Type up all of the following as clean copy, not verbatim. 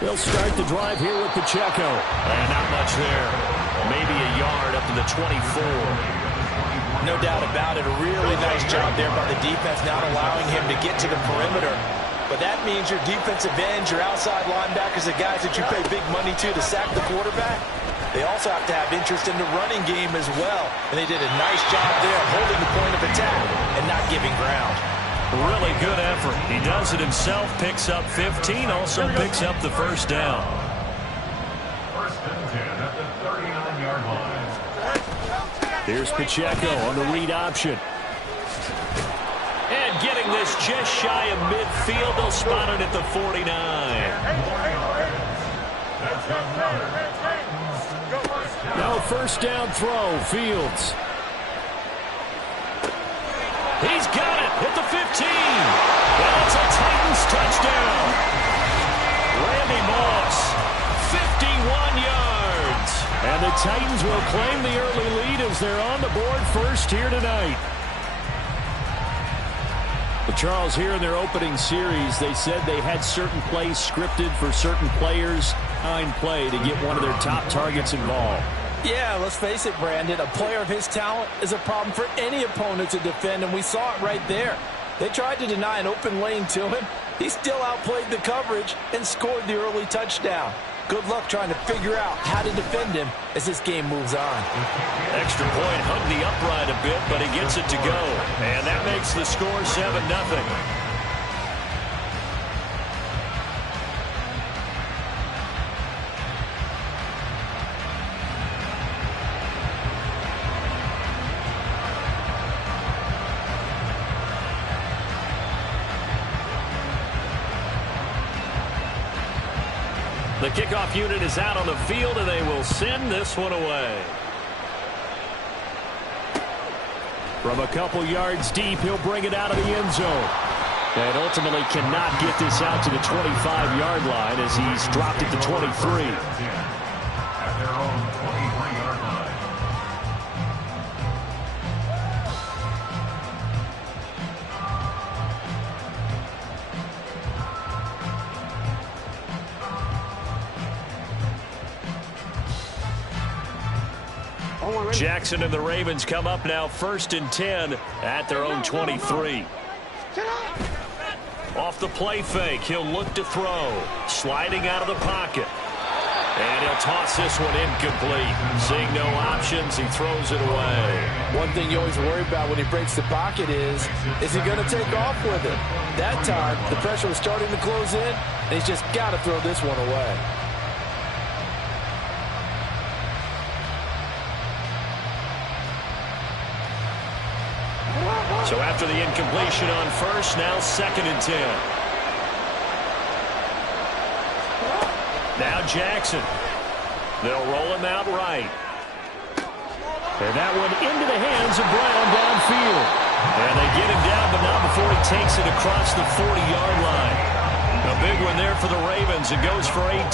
They'll start the drive here with Pacheco. And not much there. Maybe a yard up to the 24. No doubt about it. A really nice job there by the defense, not allowing him to get to the perimeter. But that means your defensive ends, your outside linebackers, the guys that you pay big money to sack the quarterback, they also have to have interest in the running game as well. And they did a nice job there holding the point of attack and not giving ground. Really good effort. He does it himself, picks up 15, also picks up the first down. First and 10 at the 39-yard line. Here's Pacheco on the read option. And getting this just shy of midfield, they'll spot it at the 49. Now a first down throw, Fields. He's got it at the 15. And it's a Titans touchdown. Randy Moss, 51 yards. And the Titans will claim the early lead as they're on the board first here tonight. But Charles, here in their opening series, they said they had certain plays scripted for certain players. Fine play to get one of their top targets involved. Yeah, let's face it, Brandon. A player of his talent is a problem for any opponent to defend, and we saw it right there. They tried to deny an open lane to him. He still outplayed the coverage and scored the early touchdown. Good luck trying to figure out how to defend him as this game moves on. Extra point, hung the upright a bit, but he gets it to go. And that makes the score 7-0. The kickoff unit is out on the field, and they will send this one away. From a couple yards deep, he'll bring it out of the end zone. And ultimately cannot get this out to the 25-yard line as he's dropped it to 23. At their own 23-yard line. Jackson and the Ravens come up now first and 10 at their own 23. Off the play fake, he'll look to throw. Sliding out of the pocket. And he'll toss this one incomplete. Seeing no options, he throws it away. One thing you always worry about when he breaks the pocket is he going to take off with it? That time, the pressure was starting to close in, and he's just got to throw this one away. So after the incompletion on first, now second and 10. Now Jackson. They'll roll him out right. And that one into the hands of Brown downfield. And they get him down, but not before he takes it across the 40-yard line. A big one there for the Ravens. It goes for 18.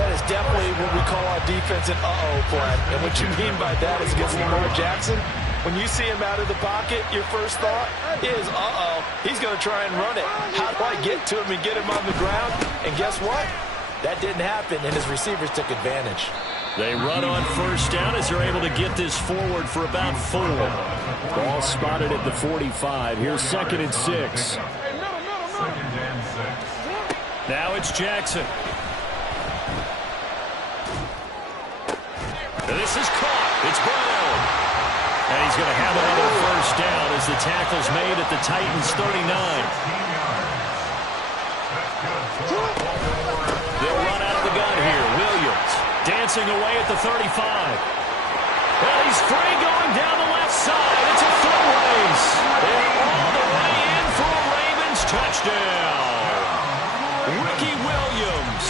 That is definitely what we call our defense an uh-oh play. And what you mean by that is against Lamar Jackson, when you see him out of the pocket, your first thought is, uh-oh, he's going to try and run it. How do I get to him and get him on the ground? And guess what? That didn't happen, and his receivers took advantage. They run on first down as they're able to get this forward for about 4. Ball spotted at the 45. Here's second and 6. Now it's Jackson. And this is caught. It's Brown. And he's going to have another first down as the tackle's made at the Titans' 39. They'll run out of the gun here. Williams dancing away at the 35. Well, he's free going down the left side. It's a foot race. They're all the way in for a Ravens touchdown. Ricky Williams,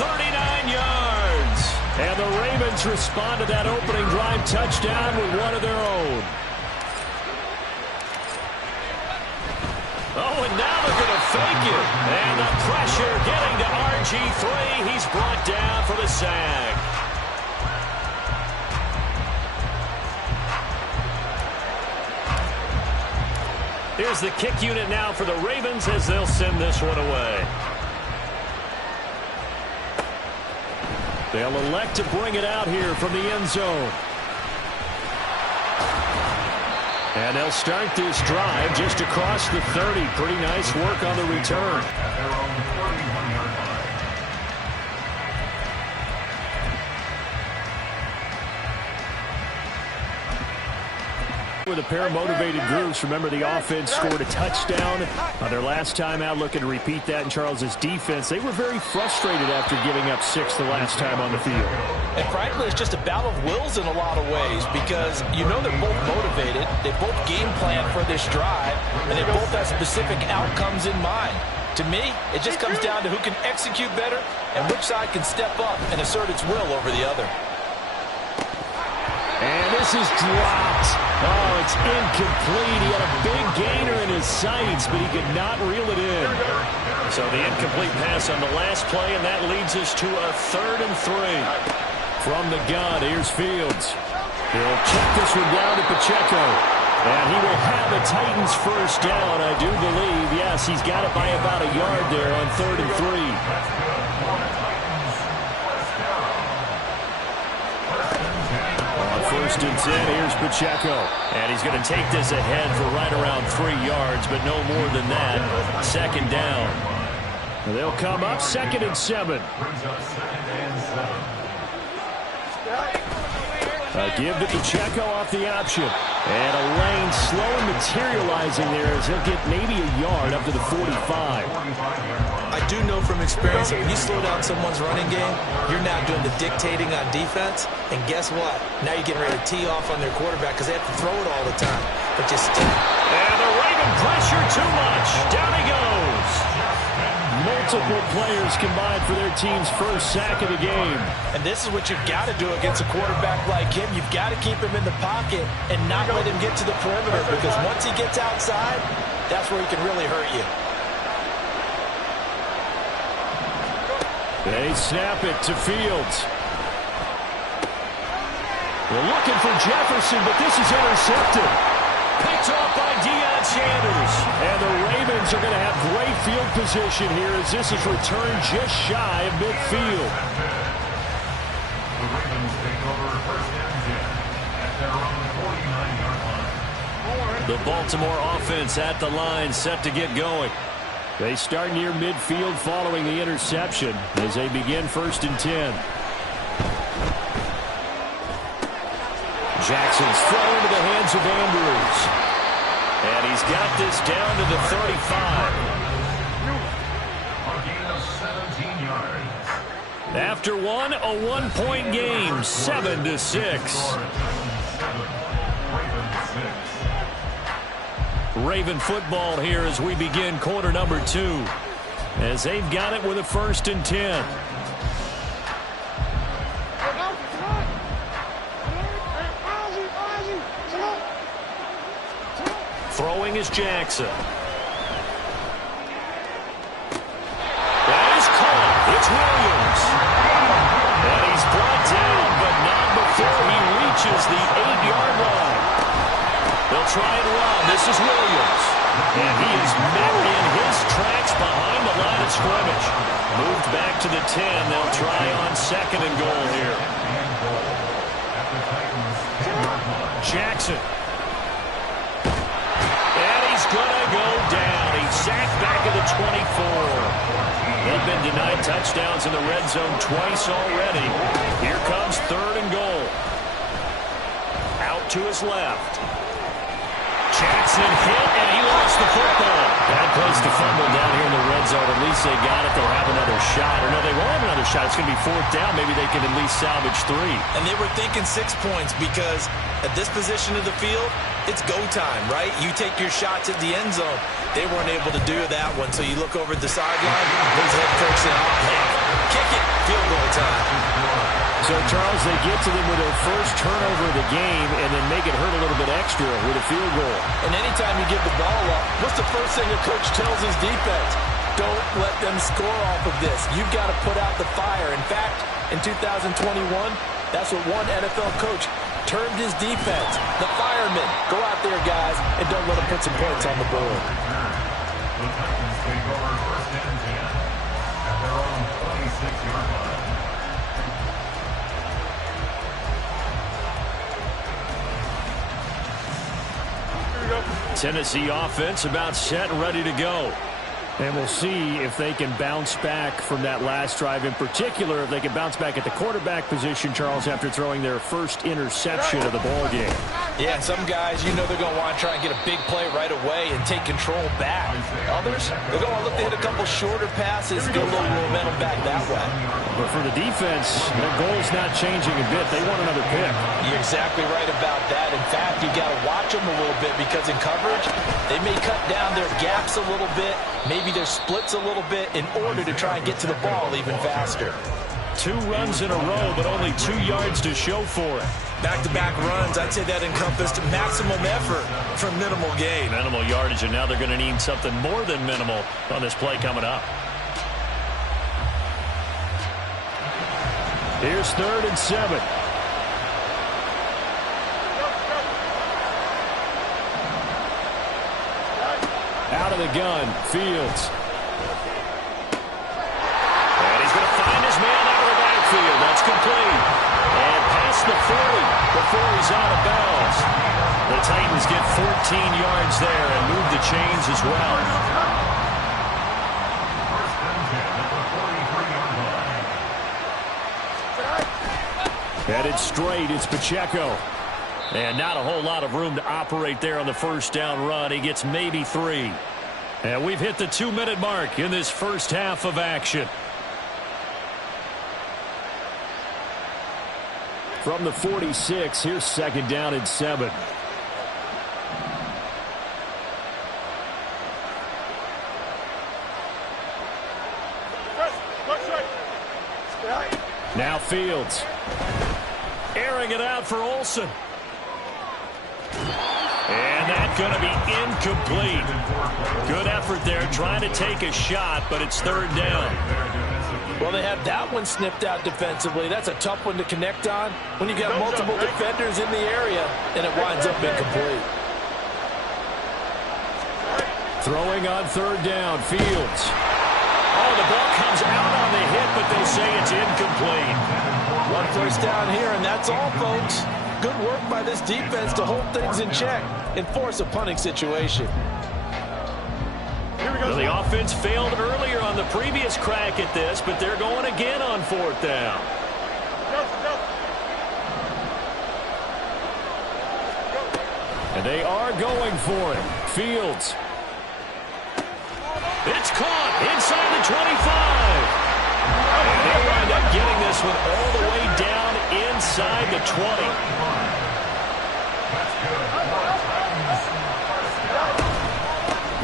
39 yards. And the Ravens respond to that opening drive touchdown with one of their own. Oh, and now they're going to fake it. And the pressure getting to RG3. He's brought down for the sack. Here's the kick unit now for the Ravens as they'll send this one away. They'll elect to bring it out here from the end zone. And they'll start this drive just across the 30. Pretty nice work on the return. With a pair of motivated groups. Remember, the offense scored a touchdown on their last time out, looking to repeat that in Charles's defense. They were very frustrated after giving up 6 the last time on the field. And frankly, it's just a battle of wills in a lot of ways because you know they're both motivated. They both game plan for this drive, and they both have specific outcomes in mind. To me, it just comes down to who can execute better and which side can step up and assert its will over the other. And this is dropped. Oh, it's incomplete. He had a big gainer in his sights, but he could not reel it in. So the incomplete pass on the last play, and that leads us to a 3rd and 3. From the gun, here's Fields. He'll check this one down to Pacheco. And he will have a Titans first down, I do believe. Yes, he's got it by about a yard there on 3rd and 3. First and 10, here's Pacheco. And he's going to take this ahead for right around 3 yards, but no more than that. 2nd down. They'll come up 2nd and 7. A give to Pacheco off the option. And a lane slowly materializing there as he'll get maybe a yard up to the 45. I do know from experience that when you slow down someone's running game, you're now doing the dictating on defense. And guess what? Now you're getting ready to tee off on their quarterback because they have to throw it all the time. But just and the Raven pressure too much. Down he goes. Multiple players combined for their team's first sack of the game. And this is what you've got to do against a quarterback like him. You've got to keep him in the pocket and not let him get to the perimeter because once he gets outside, that's where he can really hurt you. They snap it to Fields. They're looking for Jefferson, but this is intercepted. Picked off by Deion Sanders. And the Ravens are going to have great field position here as this is returned just shy of midfield. The Ravens take over 1st and 10 at their own 49-yard line. The Baltimore offense at the line, set to get going. They start near midfield following the interception as they begin 1st and 10. Jackson's throw into the hands of Andrews. And he's got this down to the 35. A gain of 17 yards. After one, a 1-point game, 7-6. Raven football here as we begin quarter number 2. As they've got it with a 1st and 10. Throwing is Jackson. That is caught. It's Williams. And he's brought down, but not before he reaches the 8-yard line. They'll try and run. This is Williams. And he is met in his tracks behind the line of scrimmage. Moved back to the 10. They'll try on 2nd and goal here. Jackson. Gonna go down. He's sacked back at the 24. They've been denied touchdowns in the red zone twice already. Here comes 3rd and goal. Out to his left. Jackson hit, and he lost the football. Bad place to fumble down here in the red zone. At least they got it. They'll have another shot. Or no, they won't have another shot. It's going to be 4th down. Maybe they can at least salvage 3. And they were thinking 6 points because at this position of the field, it's go time, right? You take your shots at the end zone. They weren't able to do that one. So you look over at the sideline. There's head coach saying, oh, heck, kick it. Field goal time. So, Charles, they get to them with their first turnover of the game and then make it hurt a little bit extra with a field goal. And anytime you give the ball up, what's the first thing a coach tells his defense? Don't let them score off of this. You've got to put out the fire. In fact, in 2021, that's what one NFL coach termed his defense. The firemen. Go out there, guys, and don't let them put some points on the board. The Titans take over 1st and 10 at their own 26-yard line. Tennessee offense about set and ready to go. And we'll see if they can bounce back from that last drive. In particular, if they can bounce back at the quarterback position, Charles, after throwing their first interception of the ball game. Yeah, some guys, you know they're going to want to try and get a big play right away and take control back. Others, they're going to look to hit a couple shorter passes, get a little momentum back that way. But for the defense, their goal's not changing a bit. They want another pick. You're exactly right about that. In fact, you got to watch them a little bit because in coverage, they may cut down their gaps a little bit, maybe their splits a little bit in order to try and get to the ball even faster. 2 runs in a row, but only 2 yards to show for it. Back-to-back runs, I'd say that encompassed maximum effort for minimal gain. Minimal yardage, and now they're going to need something more than minimal on this play coming up. Here's 3rd and 7. Out of the gun, Fields. And he's going to find his man out of the backfield. That's complete. And past the 40 before he's out of bounds. The Titans get 14 yards there and move the chains as well. Headed straight, it's Pacheco. And not a whole lot of room to operate there on the first down run. He gets maybe 3. And we've hit the 2-minute mark in this first half of action. From the 46, here's 2nd down and 7. Now Fields. Airing it out for Olsen. And that's going to be incomplete. Good effort there trying to take a shot, but it's 3rd down. Well, they have that one snipped out defensively. That's a tough one to connect on when you got multiple defenders in the area, and it winds up incomplete. Throwing on 3rd down, Fields. Oh, the ball comes out on the hit, but they say it's incomplete. 1 first down here, and that's all, folks. Good work by this defense to hold things in check and force a punting situation. Well, the offense failed earlier on the previous crack at this, but they're going again on 4th down. And they are going for it. Fields. It's caught inside the 25. And they wind up getting this one all the way down inside the 20.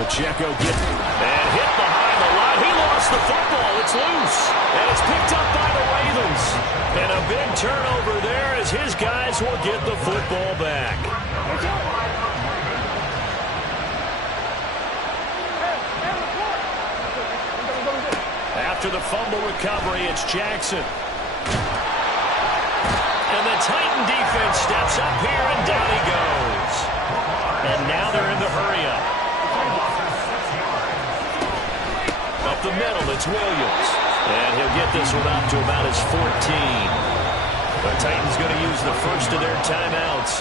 Pacheco gets it. And hit behind the line. He lost the football. It's loose. And it's picked up by the Ravens. And a big turnover there as his guys will get the football back. After the fumble recovery, it's Jackson. And the Titan defense steps up here, and down he goes. And now they're in the hurry-up. Up the middle, it's Williams. And he'll get this one up to about his 14. The Titans going to use the first of their timeouts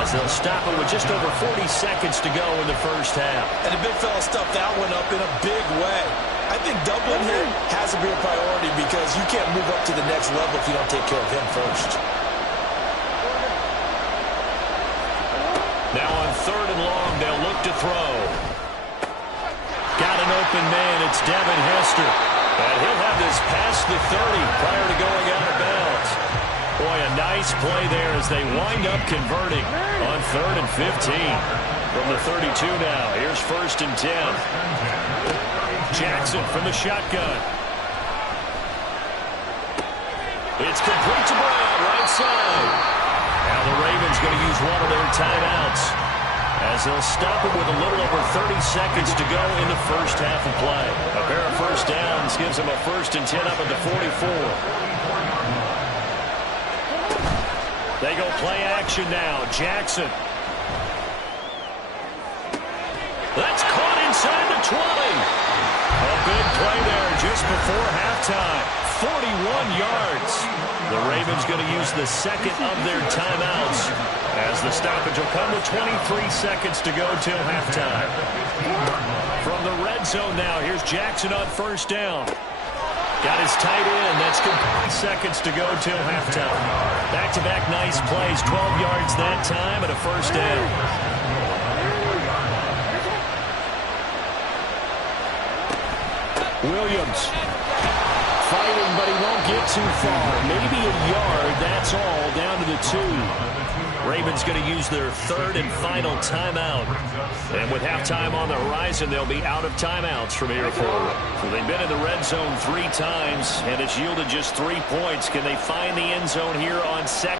as they'll stop it with just over 40 seconds to go in the first half. And the big fella stuffed that one up in a big way. I think Dublin here has to be a priority because you can't move up to the next level if you don't take care of him first. Now on 3rd and long, they'll look to throw. Got an open man. It's Devin Hester. And he'll have this past the 30 prior to going out of bounds. Boy, a nice play there as they wind up converting on 3rd and 15. From the 32 now, here's 1st and 10. Jackson from the shotgun. It's complete to Brown, right side. Now the Ravens going to use one of their timeouts as they'll stop it with a little over 30 seconds to go in the first half of play. A pair of first downs gives them a 1st and 10 up at the 44. They go play action now. Jackson. That's caught inside the 20. A big play there just before halftime. 41 yards. The Ravens going to use the second of their timeouts as the stoppage will come with 23 seconds to go till halftime. From the red zone now, here's Jackson on first down. Got his tight end. That's 3 seconds to go till halftime. Back-to-back nice plays. 12 yards that time and a first down. Williams fighting, but he won't get too far. Maybe a yard. That's all. Down to the 2. Ravens going to use their third and final timeout. And with halftime on the horizon, they'll be out of timeouts from here forward. So they've been in the red zone 3 times, and it's yielded just 3 points. Can they find the end zone here on second?